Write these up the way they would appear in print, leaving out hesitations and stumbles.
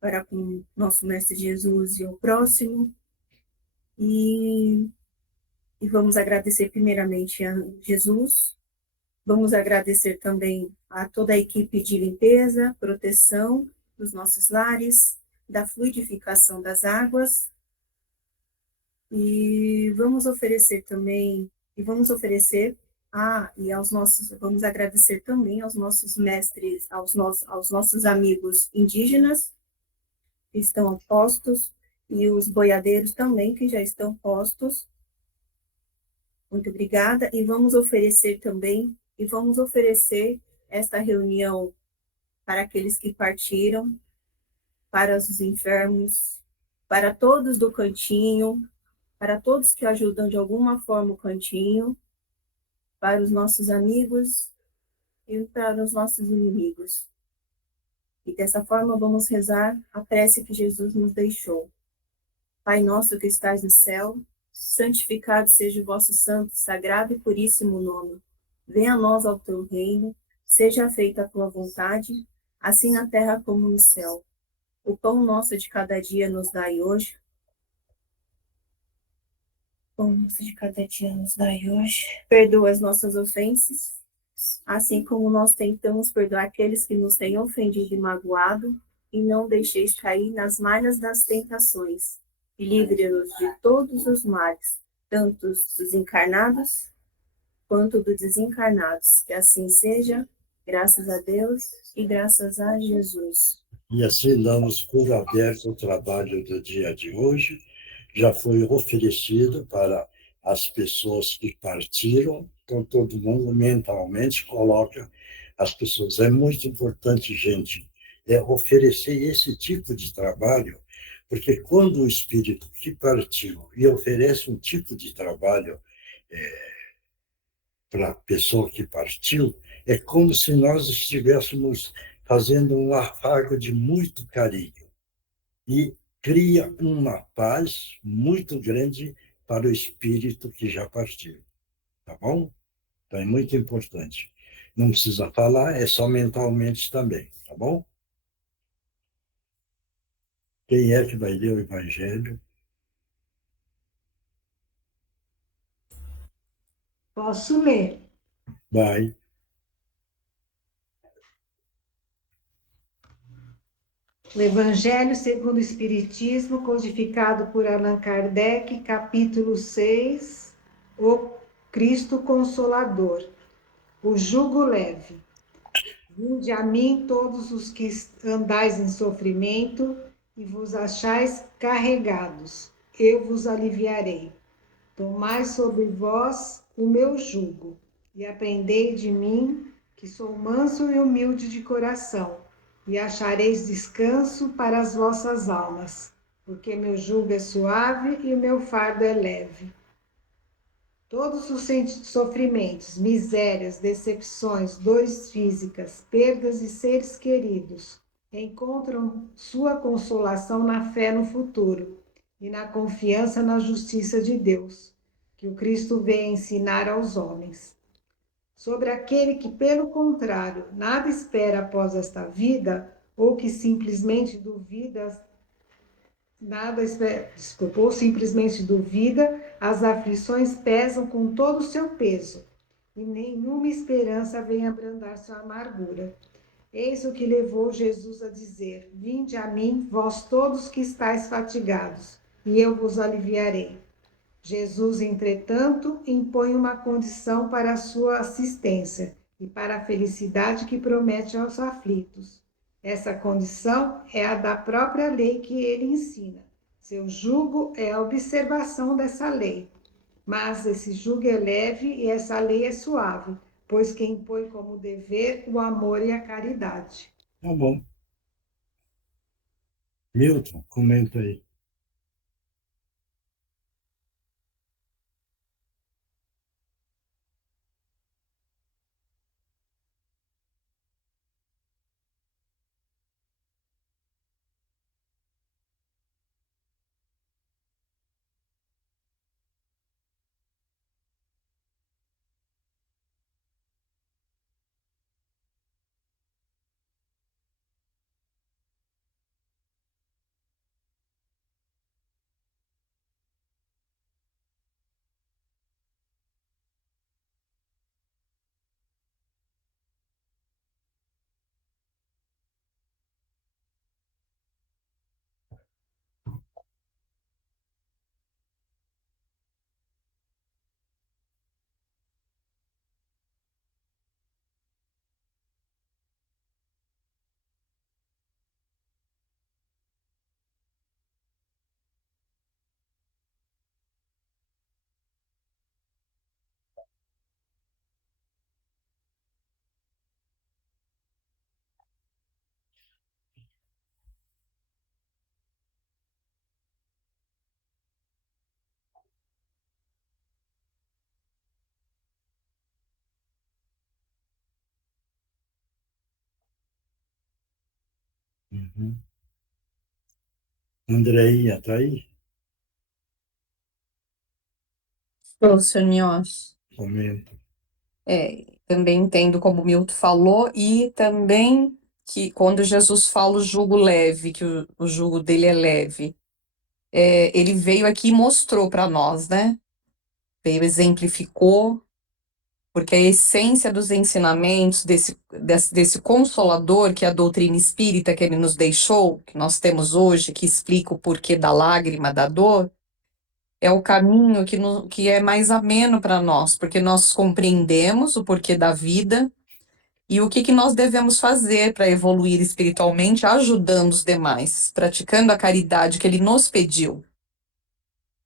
para com nosso Mestre Jesus e o próximo. E, e vamos agradecer primeiramente a Jesus, vamos agradecer também a toda a equipe de limpeza, proteção dos nossos lares, da fluidificação das águas, e vamos oferecer também, vamos agradecer também aos nossos mestres, aos nossos amigos indígenas, que estão postos, e os boiadeiros também, que já estão postos. Muito obrigada. E vamos oferecer esta reunião para aqueles que partiram, para os enfermos, para todos do cantinho, para todos que ajudam de alguma forma o cantinho, para os nossos amigos e para os nossos inimigos. E dessa forma vamos rezar a prece que Jesus nos deixou. Pai nosso que estás no céu, santificado seja o vosso santo, sagrado e puríssimo nome. Venha a nós ao teu reino, seja feita a tua vontade, assim na terra como no céu. O pão nosso de cada dia nos dai hoje. O pão nosso de cada dia nos dai hoje. Perdoa as nossas ofensas, assim como nós tentamos perdoar aqueles que nos têm ofendido e magoado, e não deixeis cair nas malhas das tentações, e livre-nos de todos os males, tanto dos encarnados quanto dos desencarnados. Que assim seja, graças a Deus e graças a Jesus. E assim damos por aberto o trabalho do dia de hoje. Já foi oferecido para as pessoas que partiram, então todo mundo mentalmente coloca as pessoas. É muito importante, gente, oferecer esse tipo de trabalho, porque quando o espírito que partiu e oferece um tipo de trabalho para a pessoa que partiu, é como se nós estivéssemos fazendo um afago de muito carinho e cria uma paz muito grande para o espírito que já partiu, tá bom? Então é muito importante. Não precisa falar, é só mentalmente também, tá bom? Quem é que vai ler o Evangelho? Posso ler. Vai. O Evangelho segundo o Espiritismo, codificado por Allan Kardec, capítulo 6, O Cristo Consolador. O jugo leve. Vinde a mim todos os que andais em sofrimento e vos achais carregados, eu vos aliviarei. Tomai sobre vós o meu jugo e aprendei de mim, que sou manso e humilde de coração, e achareis descanso para as vossas almas, porque meu jugo é suave e o meu fardo é leve. Todos os sofrimentos, misérias, decepções, dores físicas, perdas de seres queridos encontram sua consolação na fé no futuro e na confiança na justiça de Deus, que o Cristo veio ensinar aos homens. Sobre aquele que, pelo contrário, nada espera após esta vida, ou que simplesmente duvida ou simplesmente duvida, as aflições pesam com todo o seu peso, e nenhuma esperança vem abrandar sua amargura. Eis o que levou Jesus a dizer: Vinde a mim, vós todos que estáis fatigados, e eu vos aliviarei. Jesus, entretanto, impõe uma condição para a sua assistência e para a felicidade que promete aos aflitos. Essa condição é a da própria lei que ele ensina. Seu jugo é a observação dessa lei. Mas esse jugo é leve e essa lei é suave, pois que impõe como dever o amor e a caridade. Tá bom. Milton, comenta aí. Uhum. Andreia, está aí? Ô, senhor. Comenta. Também entendo como o Milton falou, e também que quando Jesus fala o jugo leve, que o jugo dele é leve, ele veio aqui e mostrou para nós, né? Veio, exemplificou, porque a essência dos ensinamentos desse consolador, que é a doutrina espírita que ele nos deixou, que nós temos hoje, que explica o porquê da lágrima, da dor, é o caminho que é mais ameno para nós, porque nós compreendemos o porquê da vida e o que nós devemos fazer para evoluir espiritualmente, ajudando os demais, praticando a caridade que ele nos pediu,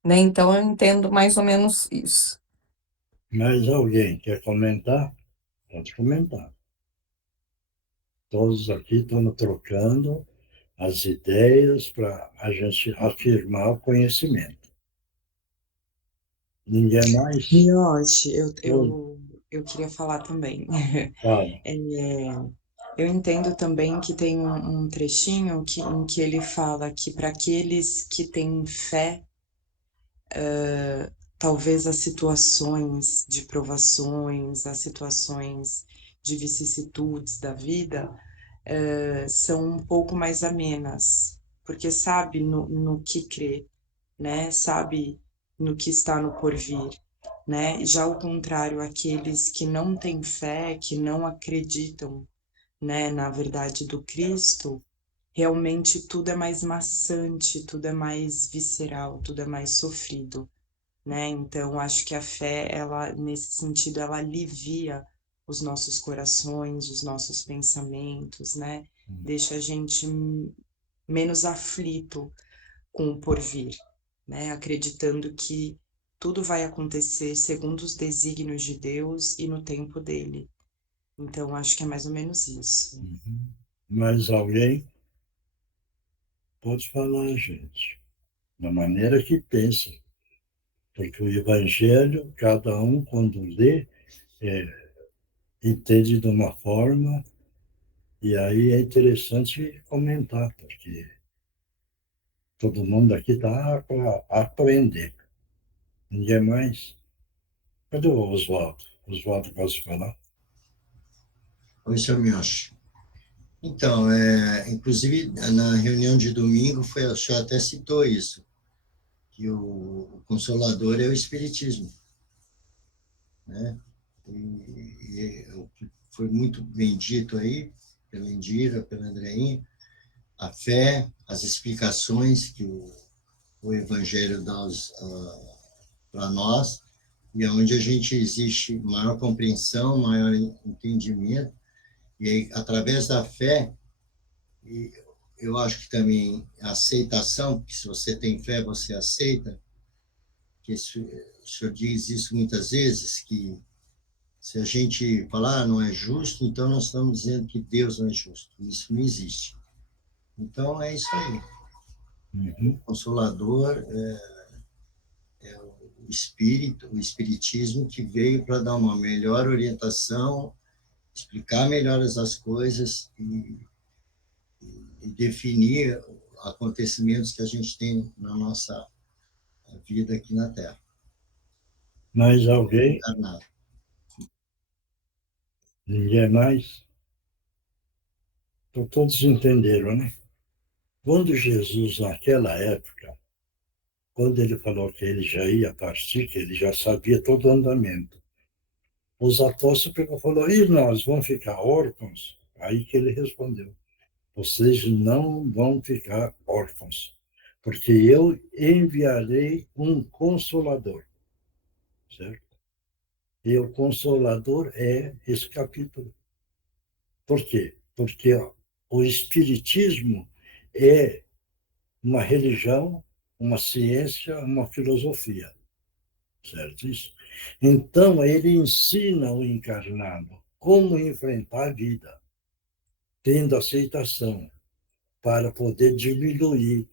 né? Então eu entendo mais ou menos isso. Mais alguém quer comentar? Pode comentar. Todos aqui estamos trocando as ideias para a gente afirmar o conhecimento. Ninguém mais? Miote, Oi, eu queria falar também. fala. É, eu entendo também que tem um trechinho em que ele fala que para aqueles que têm fé, talvez as situações de provações, as situações de vicissitudes da vida, são um pouco mais amenas, porque sabe no que crê, né? Sabe no que está no porvir, né? Já ao contrário, aqueles que não têm fé, que não acreditam, né, na verdade do Cristo, realmente tudo é mais maçante, tudo é mais visceral, tudo é mais sofrido, né? Então, acho que a fé, ela, nesse sentido, ela alivia os nossos corações, os nossos pensamentos, né? Deixa a gente menos aflito com o porvir, né? Acreditando que tudo vai acontecer segundo os desígnios de Deus e no tempo dele. Então, acho que é mais ou menos isso. Uhum. Mais alguém? Pode falar, gente. Da maneira que pensa. Porque o Evangelho, cada um, quando lê, entende de uma forma, e aí é interessante comentar, porque todo mundo aqui está para aprender. Ninguém mais. Cadê o Oswaldo? Oswaldo gosta de falar. Oi, seu Miocho. Então, inclusive na reunião de domingo, o senhor até citou isso, que o Consolador é o Espiritismo, né? E o que foi muito bem dito aí, pela Indira, pela Andreinha, a fé, as explicações que o Evangelho dá para nós, e é onde a gente existe maior compreensão, maior entendimento, e aí, através da fé, e eu acho que também a aceitação, porque se você tem fé, você aceita, que o senhor diz isso muitas vezes, que se a gente falar não é justo, então nós estamos dizendo que Deus não é justo. Isso não existe. Então é isso aí. O Uhum. Consolador é o espírito, o espiritismo que veio para dar uma melhor orientação, explicar melhor as coisas e definir acontecimentos que a gente tem na nossa vida aqui na Terra. Mais alguém? Encarnado. Ninguém mais? Então, todos entenderam, né? Quando Jesus, naquela época, quando ele falou que ele já ia partir, que ele já sabia todo o andamento, os apóstolos pegou e falou, e nós vamos ficar órfãos? Aí que ele respondeu, vocês não vão ficar órfãos, porque eu enviarei um consolador, certo? E o consolador é esse capítulo. Por quê? Porque o Espiritismo é uma religião, uma ciência, uma filosofia, certo? Isso. Então, ele ensina o encarnado como enfrentar a vida, tendo aceitação, para poder diminuir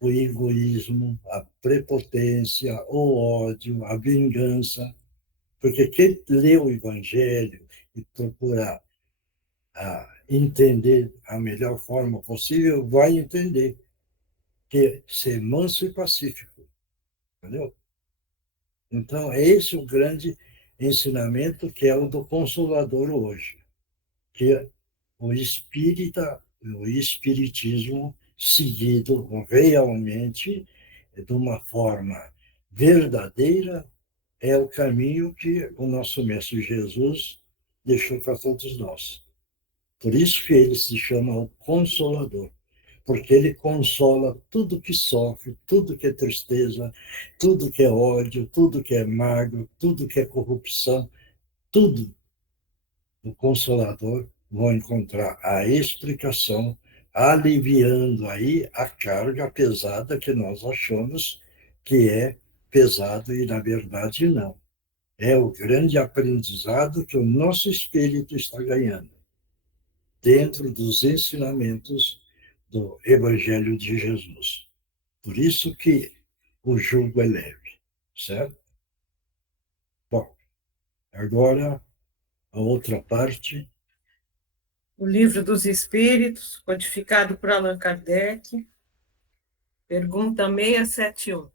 o egoísmo, a prepotência, o ódio, a vingança. Porque quem lê o Evangelho e procura entender a melhor forma possível, vai entender que ser manso e pacífico, entendeu? Então, é esse o grande ensinamento que é o do Consolador hoje, que o o espiritismo seguido realmente de uma forma verdadeira é o caminho que o nosso Mestre Jesus deixou para todos nós. Por isso que ele se chama o Consolador, porque ele consola tudo que sofre, tudo que é tristeza, tudo que é ódio, tudo que é mágoa, tudo que é corrupção, tudo no Consolador vão encontrar a explicação, aliviando aí a carga pesada que nós achamos que é pesado e, na verdade, não. É o grande aprendizado que o nosso espírito está ganhando dentro dos ensinamentos do Evangelho de Jesus. Por isso que o jugo é leve, certo? Bom, agora a outra parte. O Livro dos Espíritos, codificado por Allan Kardec, pergunta 671.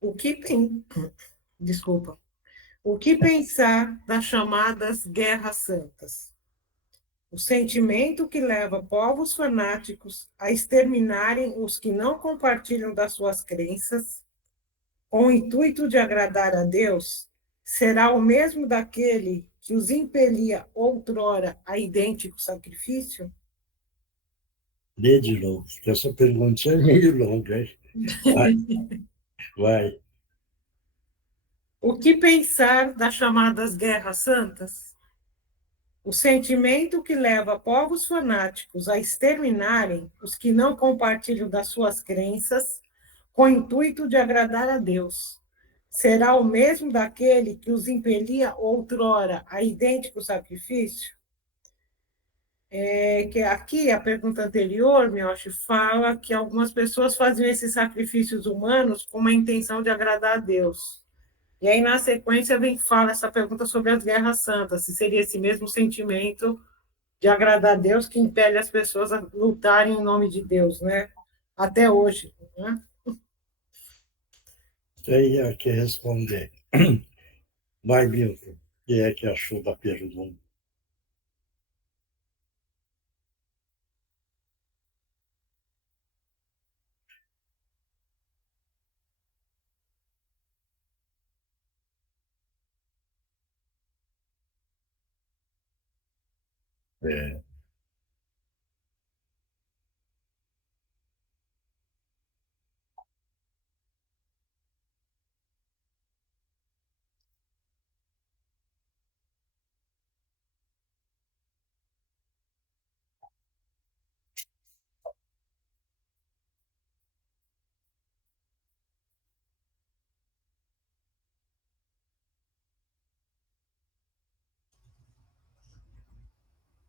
O que tem... Desculpa. O que pensar das chamadas guerras santas? O sentimento que leva povos fanáticos a exterminarem os que não compartilham das suas crenças, com o intuito de agradar a Deus, será o mesmo daquele que os impelia outrora a idêntico sacrifício? Lê de novo, porque essa pergunta é meio longa, hein? Vai. O que pensar das chamadas guerras santas? O sentimento que leva povos fanáticos a exterminarem os que não compartilham das suas crenças, com o intuito de agradar a Deus, será o mesmo daquele que os impelia outrora a idêntico sacrifício? Que aqui, a pergunta anterior, Mioshi, fala que algumas pessoas faziam esses sacrifícios humanos com uma intenção de agradar a Deus. E aí, na sequência, fala essa pergunta sobre as guerras santas, se seria esse mesmo sentimento de agradar a Deus que impele as pessoas a lutarem em nome de Deus, né? Até hoje, né? Quem é que responder? Vai, Milton. Quem é que achou da pergunta? É,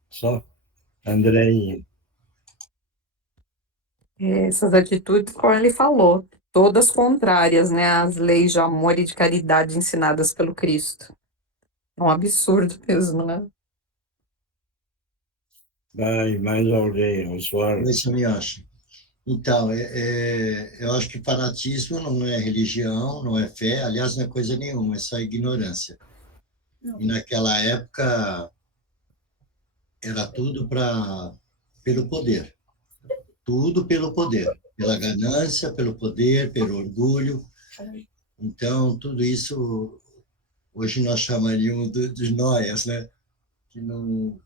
só André. Essas atitudes, como ele falou, todas contrárias, né, às leis de amor e de caridade ensinadas pelo Cristo. É um absurdo mesmo, né? Vai, mais alguém, Oswaldo. Isso eu me acho. Então, eu acho que fanatismo não é religião, não é fé, aliás, não é coisa nenhuma, é só ignorância. Não. E naquela época era pelo poder, tudo pelo poder, pela ganância, pelo poder, pelo orgulho. Então, tudo isso hoje nós chamaríamos de noias, né? Que não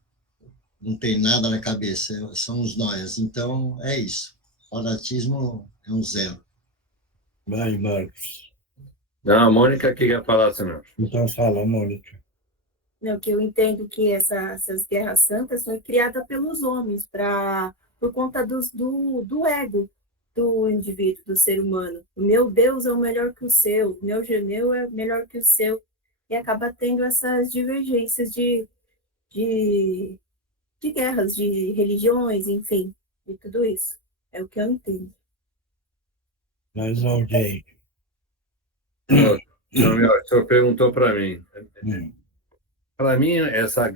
tem nada na cabeça, são os noias. Então, é isso. Fanatismo é um zero. Vai, Marcos. Não, a Mônica que quer falar, senhor. Então fala, Mônica. Não, que eu entendo que essas guerras santas foi criada pelos homens por conta do ego do indivíduo, do ser humano. O meu Deus é o melhor que o seu, o meu é melhor que o seu. E acaba tendo essas divergências de, de guerras, de religiões, enfim, de tudo isso. É o que eu entendo. Mais alguém. Senhor, o senhor perguntou para mim. Hum. Para mim, essa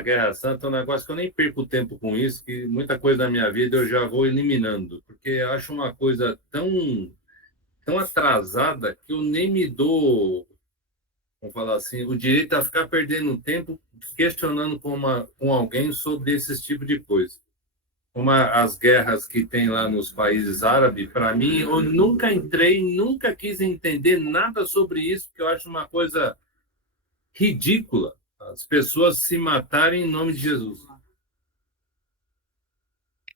guerra santa é um negócio que eu nem perco tempo com isso, que muita coisa da minha vida eu já vou eliminando, porque eu acho uma coisa tão atrasada que eu nem me dou, vamos falar assim, o direito a ficar perdendo tempo questionando com alguém sobre esse tipo de coisa. Como as guerras que tem lá nos países árabes, para mim, eu nunca entrei, nunca quis entender nada sobre isso, porque eu acho uma coisa ridícula as pessoas se matarem em nome de Jesus.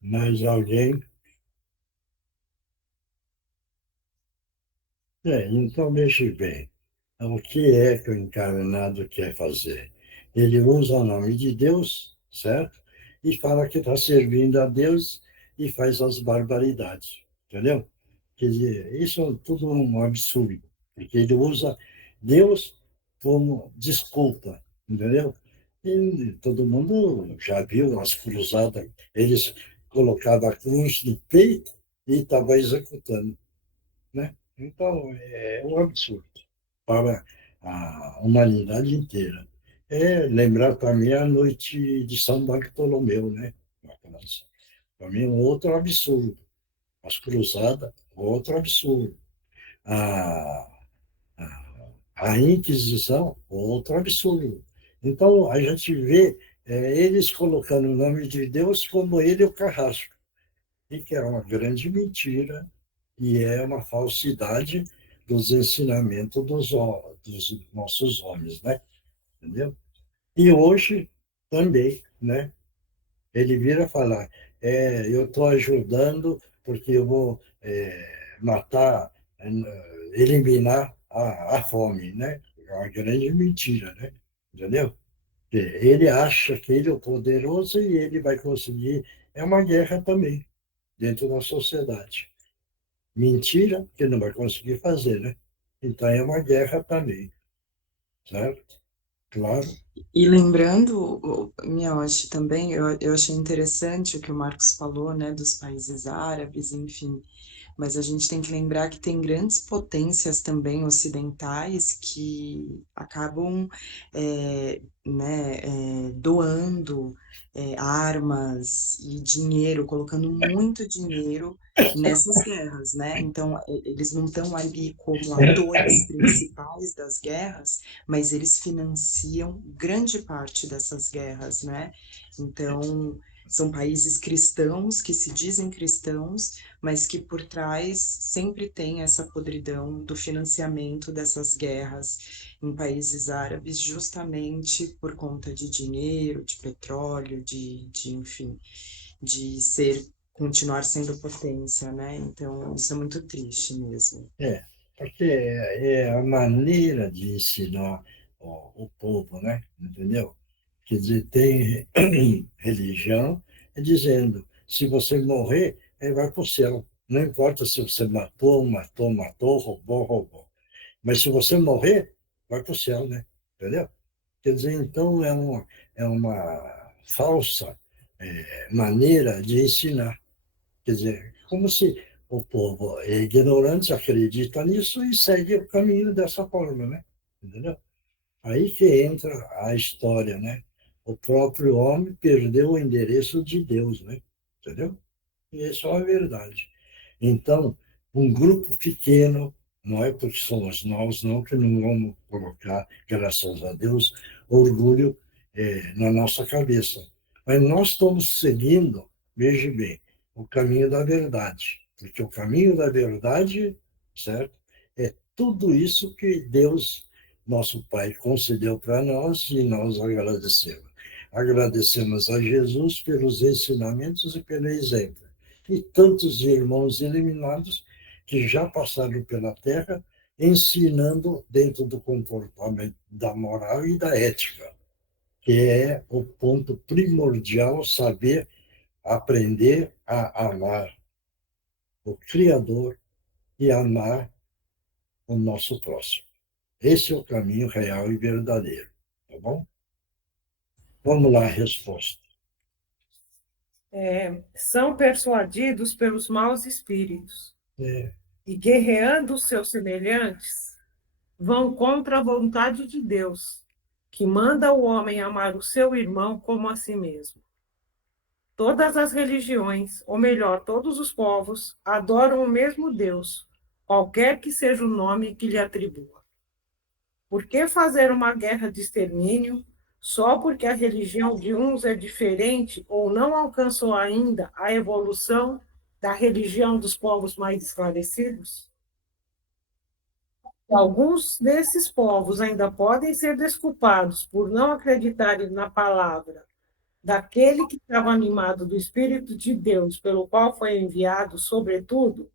Mais alguém? Então, veja bem, o que é que o encarnado quer fazer? Ele usa o nome de Deus, certo? E fala que está servindo a Deus e faz as barbaridades, entendeu? Quer dizer, isso é tudo um absurdo, porque ele usa Deus como desculpa, entendeu? E todo mundo já viu as cruzadas, eles colocavam a cruz no peito e estavam executando, né? Então, é um absurdo para a humanidade inteira. É lembrar também a noite de São Bartolomeu, né? Na França. Para mim, um outro absurdo. As cruzadas, outro absurdo. A, a Inquisição, outro absurdo. Então, a gente vê eles colocando o nome de Deus como ele o carrasco, e que é uma grande mentira e é uma falsidade dos ensinamentos dos nossos homens, né? Entendeu? E hoje também, né? Ele vira falar, eu estou ajudando porque eu vou matar, eliminar a fome, né? É uma grande mentira, né? Entendeu? Ele acha que ele é o poderoso e ele vai conseguir. É uma guerra também, dentro da sociedade. Mentira, que não vai conseguir fazer, né? Então é uma guerra também, certo? Claro. E lembrando, Mioche, também, eu achei interessante o que o Marcos falou, né, dos países árabes, enfim, mas a gente tem que lembrar que tem grandes potências também ocidentais que acabam né, doando armas e dinheiro, colocando muito dinheiro nessas guerras, né? Então, eles não estão ali como atores principais das guerras, mas eles financiam grande parte dessas guerras, né? Então, são países cristãos que se dizem cristãos, mas que por trás sempre tem essa podridão do financiamento dessas guerras em países árabes, justamente por conta de dinheiro, de petróleo, enfim, de continuar sendo potência, né? Então, isso é muito triste mesmo. Porque é a maneira de ensinar o povo, né? Entendeu? Quer dizer, tem religião dizendo, se você morrer, vai para o céu. Não importa se você matou, roubou. Mas se você morrer, vai para o céu, né? Entendeu? Quer dizer, então é uma falsa maneira de ensinar. Quer dizer, como se o povo é ignorante, acredita nisso e segue o caminho dessa forma, né? Entendeu? Aí que entra a história, né? O próprio homem perdeu o endereço de Deus, né? Entendeu? E isso é a verdade. Então, um grupo pequeno, não é porque somos nós, não, que não vamos colocar, graças a Deus, orgulho na nossa cabeça. Mas nós estamos seguindo, veja bem, o caminho da verdade. Porque o caminho da verdade, certo? É tudo isso que Deus, nosso Pai, concedeu para nós e nós agradecemos. Agradecemos a Jesus pelos ensinamentos e pelo exemplo e tantos irmãos eliminados que já passaram pela Terra ensinando dentro do comportamento da moral e da ética, que é o ponto primordial, saber aprender a amar o Criador e amar o nosso próximo. Esse é o caminho real e verdadeiro, tá bom? Vamos lá, a resposta. São persuadidos pelos maus espíritos É, e, guerreando os seus semelhantes, vão contra a vontade de Deus, que manda o homem amar o seu irmão como a si mesmo. Todas as religiões, ou melhor, todos os povos, adoram o mesmo Deus, qualquer que seja o nome que lhe atribua. Por que fazer uma guerra de extermínio só porque a religião de uns é diferente ou não alcançou ainda a evolução da religião dos povos mais esclarecidos? Alguns desses povos ainda podem ser desculpados por não acreditarem na palavra daquele que estava animado do Espírito de Deus, pelo qual foi enviado, sobretudo,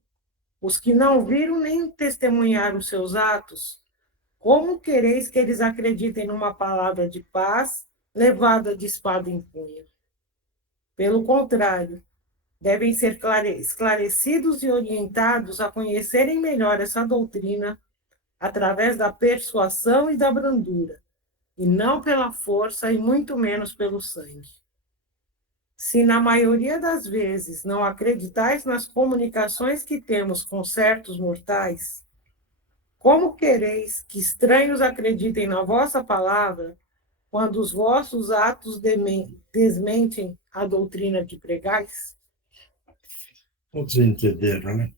os que não viram nem testemunharam seus atos. Como quereis que eles acreditem numa palavra de paz levada de espada em punho? Pelo contrário, devem ser esclarecidos e orientados a conhecerem melhor essa doutrina através da persuasão e da brandura, e não pela força e muito menos pelo sangue. Se na maioria das vezes não acreditais nas comunicações que temos com certos mortais, como quereis que estranhos acreditem na vossa palavra quando os vossos atos desmentem a doutrina que pregais? Todos entenderam, né?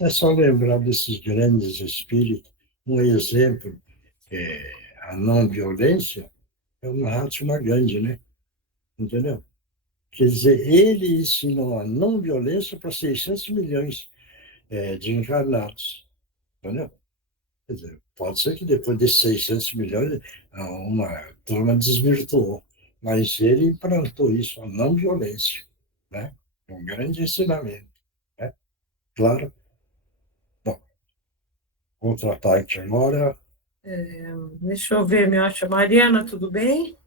É só lembrar desses grandes espíritos. Um exemplo, a não violência, é o Mahatma Gandhi, né? Entendeu? Quer dizer, ele ensinou a não violência para 600 milhões de encarnados. Entendeu? Quer dizer, pode ser que depois desses 600 milhões, uma turma desvirtuou, mas ele implantou isso, a não violência, né? Um grande ensinamento, né? Claro. Bom, outra parte agora. Deixa eu ver, minha acha. Mariana, tudo bem?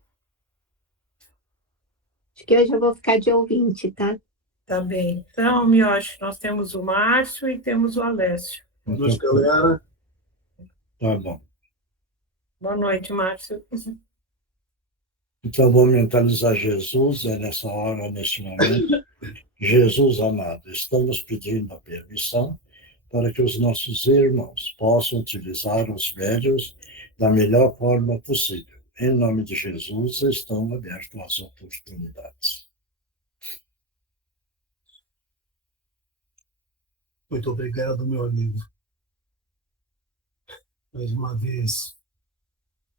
Acho que hoje eu vou ficar de ouvinte, tá? Tá bem. Então, Mioche, nós temos o Márcio e temos o Alessio. Boa noite, galera. Tá bom. Boa noite, Márcio. Então, vou mentalizar Jesus nessa hora, nesse momento. Jesus amado, estamos pedindo a permissão para que os nossos irmãos possam utilizar os médiuns da melhor forma possível. Em nome de Jesus, estão abertas as oportunidades. Muito obrigado, meu amigo. Mais uma vez,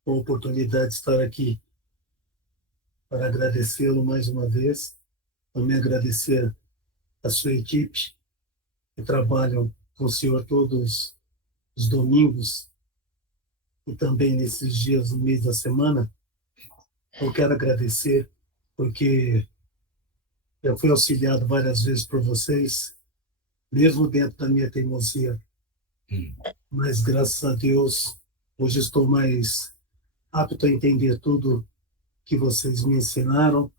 a oportunidade de estar aqui para agradecê-lo mais uma vez. Também agradecer a sua equipe que trabalham com o senhor todos os domingos e também nesses dias do mês da semana. Eu quero agradecer porque eu fui auxiliado várias vezes por vocês, mesmo dentro da minha teimosia. Mas, graças a Deus, hoje estou mais apto a entender tudo que vocês me ensinaram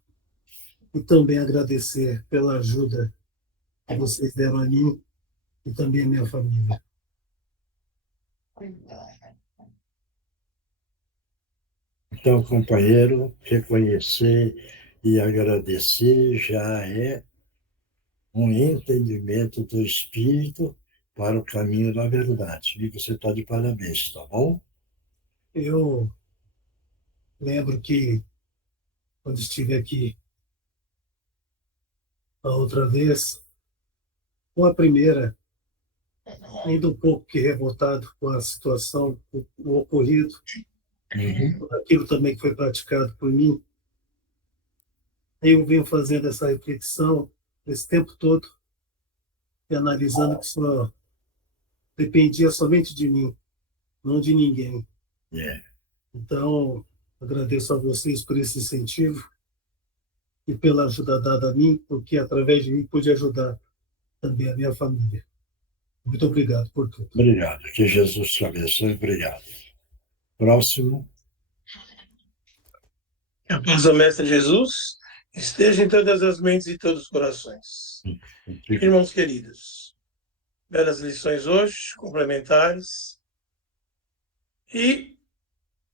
e também agradecer pela ajuda que vocês deram a mim e também a minha família. Então, companheiro, reconhecer e agradecer já é um entendimento do espírito para o caminho da verdade. E você está de parabéns, tá bom? Eu lembro que, quando estive aqui a outra vez, com a primeira, ainda um pouco que revoltado com a situação, o ocorrido, aquilo também que foi praticado por mim, eu venho fazendo essa reflexão esse tempo todo e analisando que só dependia somente de mim, não de ninguém. Então, agradeço a vocês por esse incentivo e pela ajuda dada a mim, porque através de mim pude ajudar também a minha família. Muito obrigado por tudo. Obrigado. Que Jesus te abençoe. Obrigado. Próximo. A paz do Mestre Jesus esteja em todas as mentes e todos os corações. Irmãos queridos, belas lições hoje, complementares, e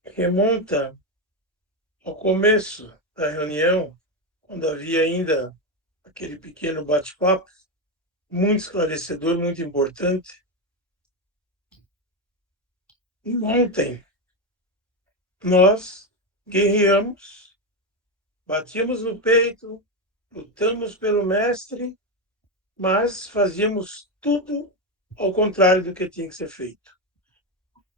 remonta ao começo da reunião, quando havia ainda aquele pequeno bate-papo, muito esclarecedor, muito importante. E ontem, nós guerreamos, batíamos no peito, lutamos pelo Mestre, mas fazíamos tudo ao contrário do que tinha que ser feito.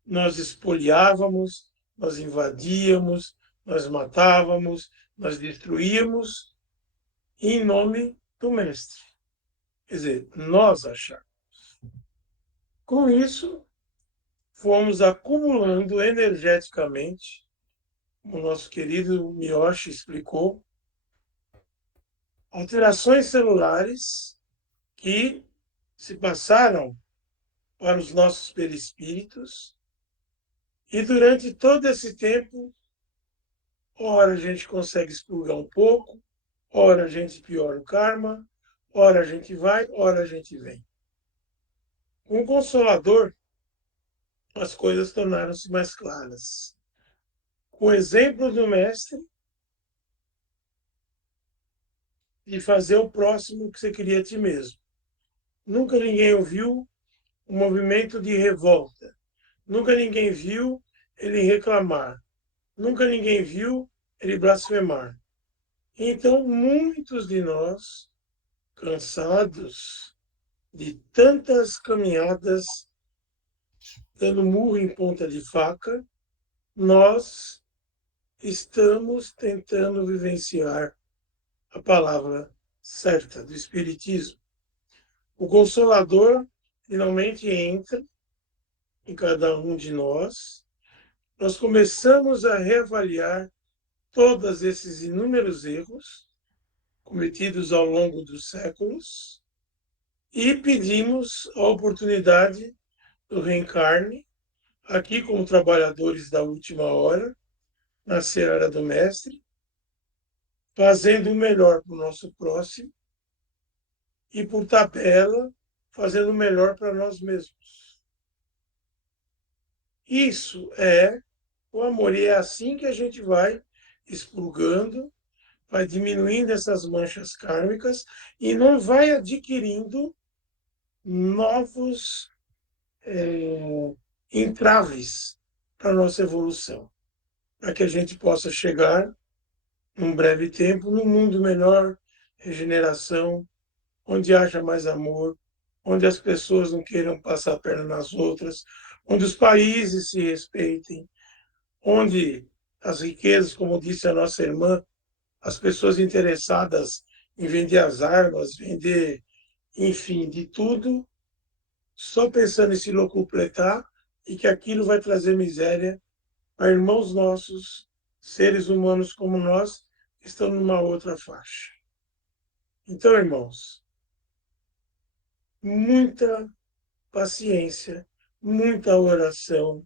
Nós espoliávamos, nós invadíamos, nós matávamos, nós destruíamos em nome do Mestre. Quer dizer, nós achávamos. Com isso, fomos acumulando energeticamente, como o nosso querido Miyoshi explicou, alterações celulares que se passaram para os nossos perispíritos, e durante todo esse tempo, ora a gente consegue expurgar um pouco, ora a gente piora o karma, ora a gente vai, ora a gente vem. Com o Consolador, as coisas tornaram-se mais claras. Com o exemplo do Mestre, de fazer o próximo que você queria a ti mesmo. Nunca ninguém ouviu um movimento de revolta. Nunca ninguém viu ele reclamar. Nunca ninguém viu ele blasfemar. Então, muitos de nós, cansados de tantas caminhadas, dando murro em ponta de faca, nós estamos tentando vivenciar a palavra certa do Espiritismo. O Consolador finalmente entra em cada um de nós. Nós começamos a reavaliar todos esses inúmeros erros cometidos ao longo dos séculos e pedimos a oportunidade do reencarne, aqui como trabalhadores da última hora, na seara do Mestre, fazendo o melhor para o nosso próximo e, por tabela, fazendo o melhor para nós mesmos. Isso é o amor, e é assim que a gente vai expurgando, vai diminuindo essas manchas kármicas e não vai adquirindo novos entraves para a nossa evolução, para que a gente possa chegar, num breve tempo, num mundo melhor, regeneração, onde haja mais amor, onde as pessoas não queiram passar a perna nas outras, onde os países se respeitem, onde as riquezas, como disse a nossa irmã, as pessoas interessadas em vender as armas, vender, enfim, de tudo, só pensando em se locupletar, e que aquilo vai trazer miséria a irmãos nossos, seres humanos como nós, que estão numa outra faixa. Então, irmãos, muita paciência, muita oração,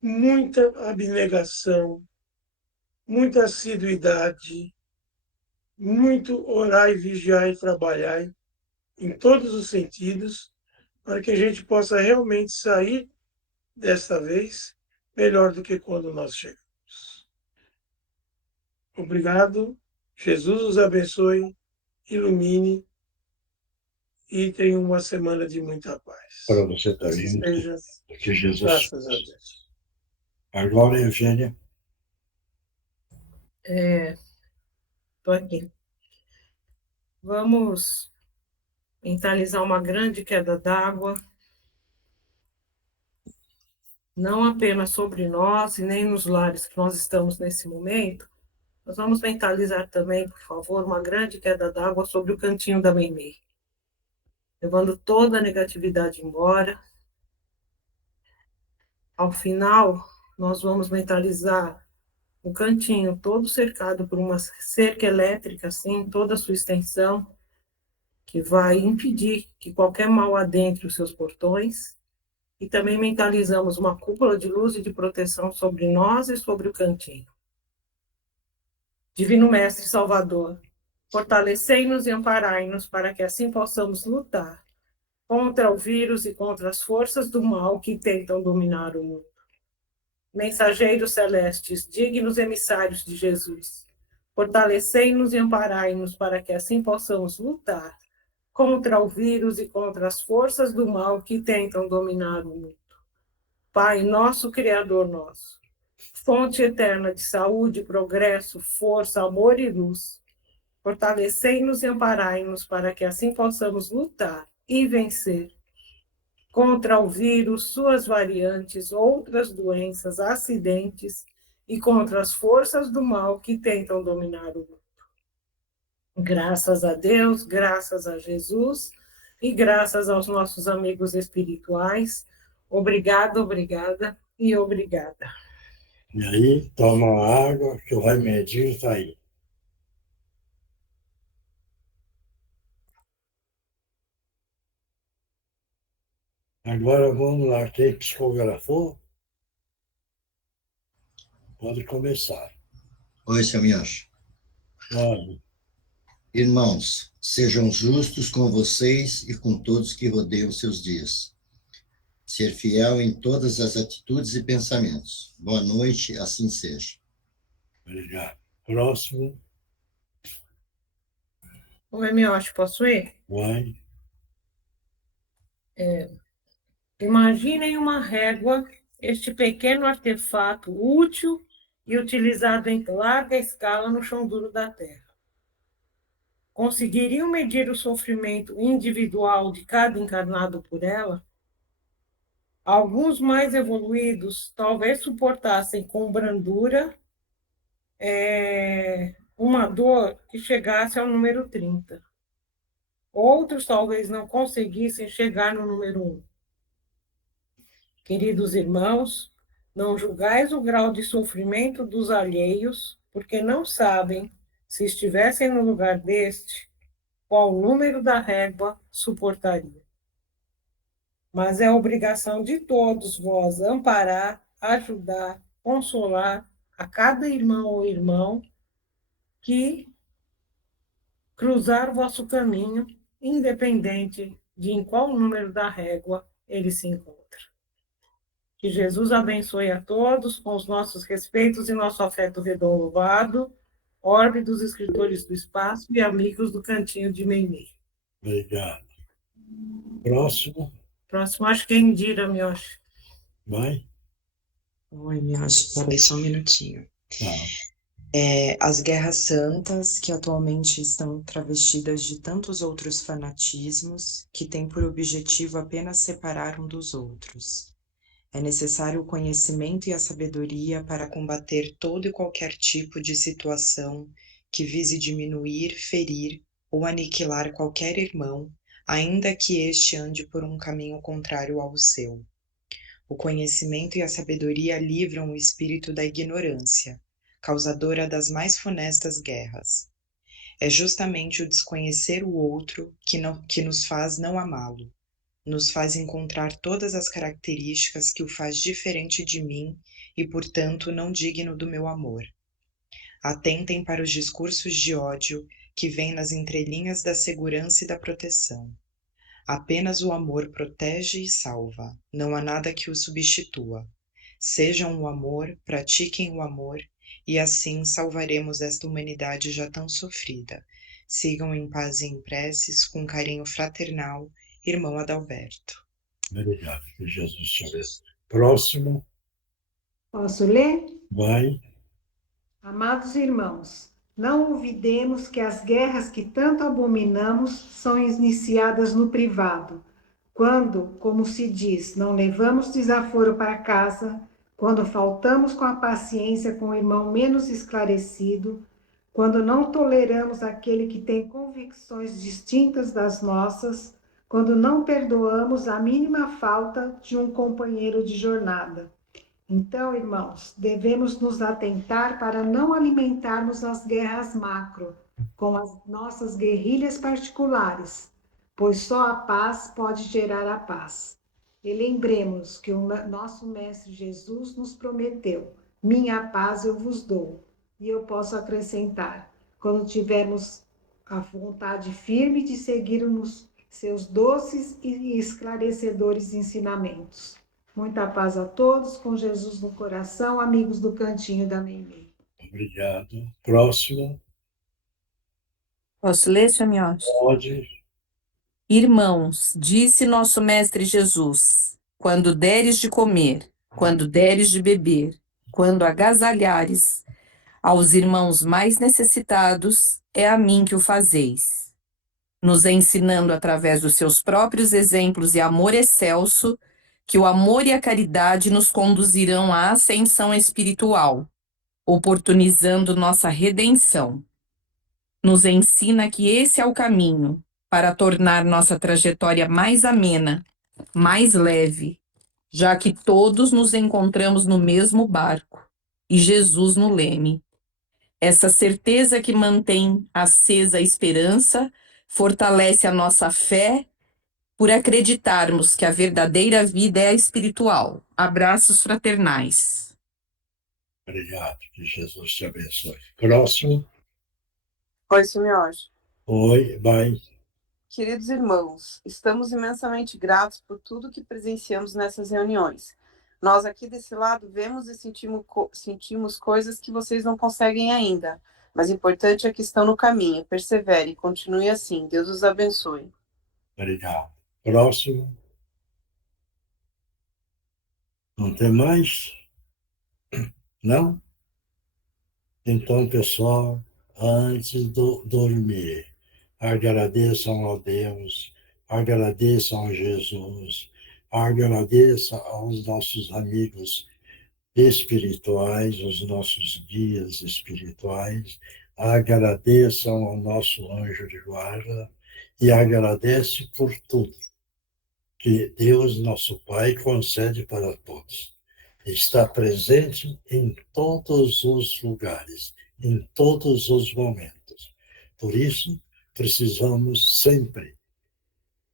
muita abnegação, muita assiduidade, muito orar e vigiar e trabalhar em todos os sentidos, para que a gente possa realmente sair desta vez melhor do que quando nós chegamos. Obrigado. Jesus os abençoe, ilumine e tenha uma semana de muita paz. Para você Assim também, seja, que Jesus. graças a Deus. Agora, Eugênia. Estou aqui. Vamos mentalizar uma grande queda d'água, não apenas sobre nós e nem nos lares que nós estamos nesse momento. Nós vamos mentalizar também, por favor, uma grande queda d'água sobre o cantinho da Meimei, levando toda a negatividade embora. Ao final, nós vamos mentalizar o cantinho todo cercado por uma cerca elétrica, assim, toda a sua extensão, que vai impedir que qualquer mal adentre os seus portões. E também mentalizamos uma cúpula de luz e de proteção sobre nós e sobre o cantinho. Divino Mestre Salvador, fortalecei-nos e amparai-nos para que assim possamos lutar contra o vírus e contra as forças do mal que tentam dominar o mundo. Mensageiros celestes, dignos emissários de Jesus, fortalecei-nos e amparai-nos para que assim possamos lutar contra o vírus e contra as forças do mal que tentam dominar o mundo. Pai nosso, Criador nosso, fonte eterna de saúde, progresso, força, amor e luz, fortalecei-nos e amparai-nos para que assim possamos lutar e vencer contra o vírus, suas variantes, outras doenças, acidentes e contra as forças do mal que tentam dominar o mundo. Graças a Deus, graças a Jesus e graças aos nossos amigos espirituais. Obrigada, obrigada e obrigada. E aí, toma água, que o remedinho está aí. Agora vamos lá, quem psicografou? Pode começar. Oi, seu Miocho. Pode. Irmãos, sejam justos com vocês e com todos que rodeiam seus dias. Ser fiel em todas as atitudes e pensamentos. Boa noite, assim seja. Obrigado. Próximo. Oi, Miocho, posso ir? Vai. Imaginem uma régua, este pequeno artefato útil e utilizado em larga escala no chão duro da Terra. Conseguiriam medir o sofrimento individual de cada encarnado por ela? Alguns mais evoluídos talvez suportassem com brandura uma dor que chegasse ao número 30. Outros talvez não conseguissem chegar no número 1. Queridos irmãos, não julgais o grau de sofrimento dos alheios, porque não sabem, se estivessem no lugar deste, qual número da régua suportaria. Mas é obrigação de todos vós amparar, ajudar, consolar a cada irmão ou irmão que cruzar o vosso caminho, independente de em qual número da régua ele se encontra. Que Jesus abençoe a todos com os nossos respeitos e nosso afeto redobrado, orbe dos escritores do espaço e amigos do Cantinho de Meimei. Obrigado. Próximo. Próximo, acho que é Indira, Miocho. Vai. Oi, Miocho, peraí só um minutinho. Tá. As guerras santas, que atualmente estão travestidas de tantos outros fanatismos, que têm por objetivo apenas separar um dos outros. É necessário o conhecimento e a sabedoria para combater todo e qualquer tipo de situação que vise diminuir, ferir ou aniquilar qualquer irmão, ainda que este ande por um caminho contrário ao seu. O conhecimento e a sabedoria livram o espírito da ignorância, causadora das mais funestas guerras. É justamente o desconhecer o outro que nos faz não amá-lo, nos faz encontrar todas as características que o faz diferente de mim e, portanto, não digno do meu amor. Atentem para os discursos de ódio que vêm nas entrelinhas da segurança e da proteção. Apenas o amor protege e salva, não há nada que o substitua. Sejam o amor, pratiquem o amor, e assim salvaremos esta humanidade já tão sofrida. Sigam em paz e em preces, com carinho fraternal, irmão Adalberto. Obrigado. Que Jesus te abençoe. Próximo. Posso ler? Vai. Amados irmãos, não olvidemos que as guerras que tanto abominamos são iniciadas no privado, quando, como se diz, não levamos desaforo para casa, quando faltamos com a paciência com o irmão menos esclarecido, quando não toleramos aquele que tem convicções distintas das nossas, quando não perdoamos a mínima falta de um companheiro de jornada. Então, irmãos, devemos nos atentar para não alimentarmos as guerras macro com as nossas guerrilhas particulares, pois só a paz pode gerar a paz. E lembremos que o nosso Mestre Jesus nos prometeu: minha paz eu vos dou. E eu posso acrescentar, quando tivermos a vontade firme de seguirmos seus doces e esclarecedores ensinamentos. Muita paz a todos, com Jesus no coração, amigos do Cantinho da Meimei. Obrigado. Próximo. Posso ler, seu Miocho? Pode. Irmãos, disse nosso Mestre Jesus, quando deres de comer, quando deres de beber, quando agasalhares aos irmãos mais necessitados, é a mim que o fazeis, nos ensinando através dos seus próprios exemplos e amor excelso, que o amor e a caridade nos conduzirão à ascensão espiritual, oportunizando nossa redenção. Nos ensina que esse é o caminho para tornar nossa trajetória mais amena, mais leve, já que todos nos encontramos no mesmo barco e Jesus no leme. Essa certeza que mantém acesa a esperança fortalece a nossa fé por acreditarmos que a verdadeira vida é a espiritual. Abraços fraternais. Obrigado, que Jesus te abençoe. Próximo. Oi, senhor. Oi, vai. Queridos irmãos, estamos imensamente gratos por tudo que presenciamos nessas reuniões. Nós aqui desse lado vemos e sentimos coisas que vocês não conseguem ainda, mas o importante é que estão no caminho. Persevere, continue assim. Deus os abençoe. Obrigado. Próximo. Não tem mais? Não? Então, pessoal, antes de dormir, agradeçam a Deus, agradeçam a Jesus, agradeçam aos nossos amigos espirituais, os nossos guias espirituais, agradeçam ao nosso anjo de guarda e agradece por tudo que Deus, nosso Pai, concede para todos. Está presente em todos os lugares, em todos os momentos. Por isso, precisamos sempre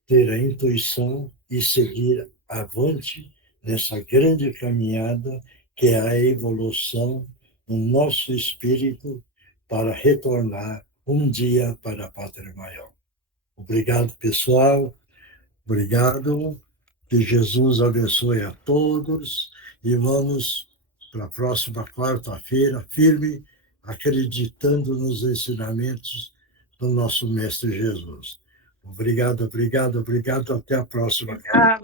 ter a intuição e seguir avante nessa grande caminhada que é a evolução do nosso espírito para retornar um dia para a Pátria Maior. Obrigado, pessoal. Obrigado. Que Jesus abençoe a todos e vamos para a próxima quarta-feira, firme, acreditando nos ensinamentos do nosso Mestre Jesus. Obrigado, obrigado, obrigado. Até a próxima.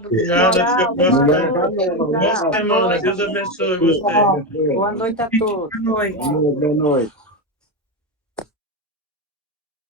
Obrigado, até a próxima. Boa semana. Deus abençoe você. Boa noite a todos. Boa noite. Boa noite.